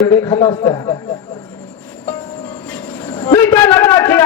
वेगळे खात असतात. मी त्या लग्नाची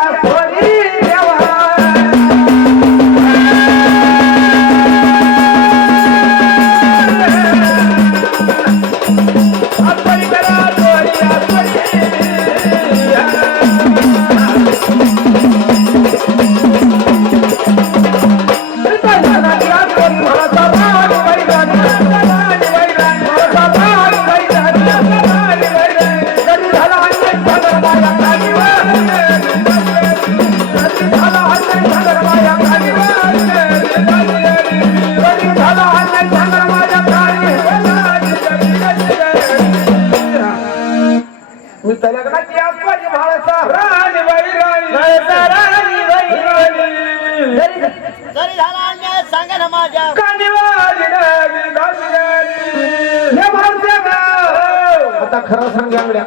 आता खरं सांग आंगड्या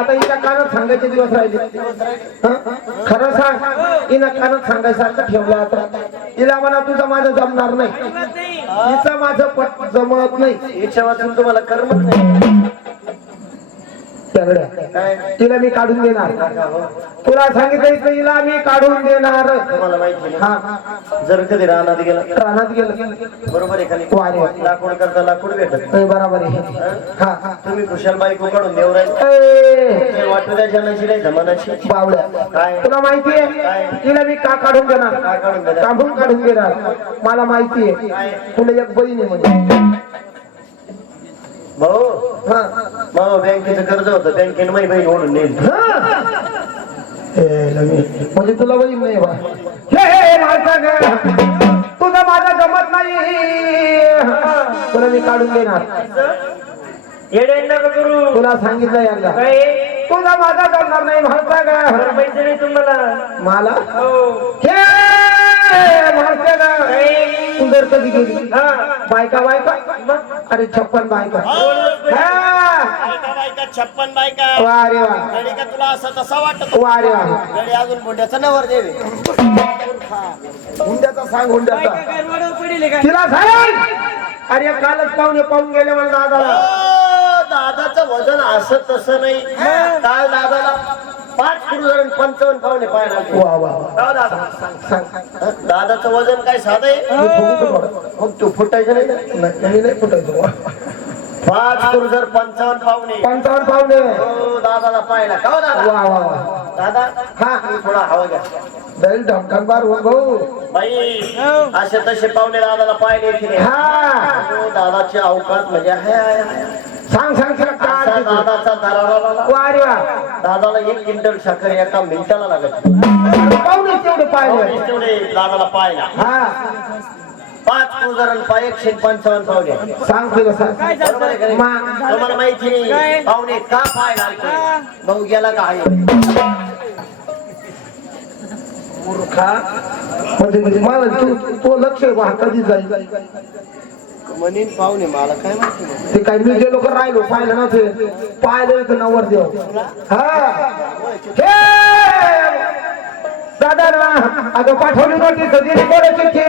आता हिच्या कानात सांगायचे दिवस राहिले. हं? खरं सांग. हिनं कानात सांगायसारखं ठेवलं आता. हिला म्हणा तुझं माझं जमणार नाही. हिचं माझं पट जमत नाही. इच्छा वाचून तुम्हाला कर्मच नाही. काय तिला मी काढून देणार. तुला सांगितलं हिला मी काढून देणार. तुम्हाला माहिती हा. जर कधी रानात गेला रानात गेलं. बरोबर आहे खाली वारे. वा. लाकूड करता लाकूड भेटत बरोबर आहे. हा? तुम्ही कुशाल बायको काढून देऊ राहिले. वाटू द्या जनाची नाही जमानाची. बावड्या. काय? तुला माहिती आहे? तिला मी का काढून देणार? काय काढून देणार? काढून काढून देणार. मला माहिती आहे. तुला एक बहीण आहे म्हणजे भाऊ. भाऊ बँकेचं कर्ज होतं. बँकेने माझी बहीण ओढून नेली. हा. म्हणजे तुला बहीण नाही बा. हे हे माझा तुझं माझं जमत नाही. तुला मी काढून देणार. येडे नका करू तुला सांगितलं एकदा तुझा माझा जमणार नाही माझा ग पैसे नाही तुम्हाला. मला? हे. कधी गेली बायका बायका. अरे छप्पन बायका. हा. छप्पन बायका. वा रे वा. गडी का तुला असं तसा वाटत? वा रे वा. गडी अजून मोठ्याचा नवर देवे. हुंड्याचा सांग हुंड्याचा तिला सांग. अरे कालच पाहुणे पाहून गेले मला दादाला. ओ, दादाचं वजन असं तसं नाही. काल दादाला पाच पुरुष पंचावन्न पाहुणे. वा वा सांग दादाचं वजन काय साधं आहे? मग तू फुटायचं नाही. नाही मी नाही फुटायचो. पाच पुरुष पंचावन्न पाहुणे पंचावन्न पाहुणे हो दादाला पाहिला का हो दादा? वा वा वा. दादा हा. थोडा हवा घ्या. बैल ढमढम बार हो भाऊ. बाई असे तसे पाहुणे दादाला पाहिले की नाही हा. हो, दादाची अवकाश म्हणजे आहे, आहे, आहे. सांग सांग तिला ते. दादाचा दरारा वा दादाला एक क्विंटल साखर एका मिनिटाला लागत पाहुणे तेवढे पाहिले. तेवढे दादाला पाहिला हा. पाच पुजरण पाय एकशे पंचावन्न पाहुणे. सांग तिला तुम्हाला माहिती नाही पाहुणे का पाहिला भाऊ गेला का आहे? मूर्खा. म्हणजे म्हणजे मला तू तो लक्ष कधी जाईल. म्हणीन पाहुणे मला काय माहिती नाही. ते काय मी गेलो का राहिलो? पाहिलं नव्हते. पाहिलं इथं नवर देव हा. हे! दादा ना अगं पाठवली नव्हती कधी कोण चिठ्ठी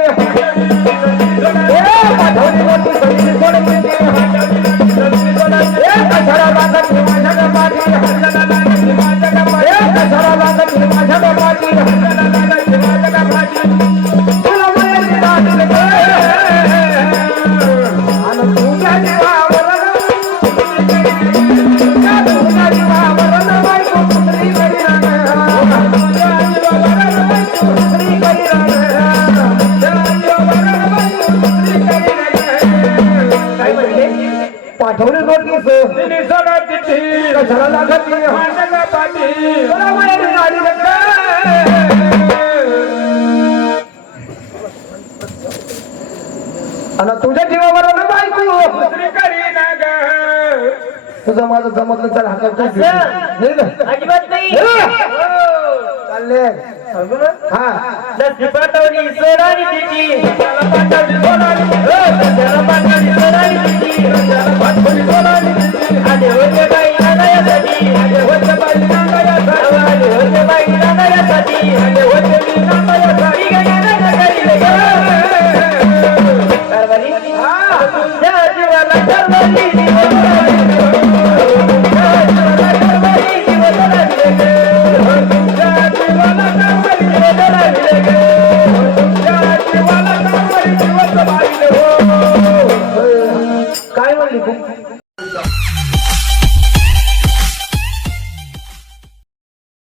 पाठवली नोटीस कशाला लागत. आणि तुझ्या जीवावर न बायको तुझं माझं जमत चल हातात अजिबात नाही. चालले. हा. काय म्हणली तू?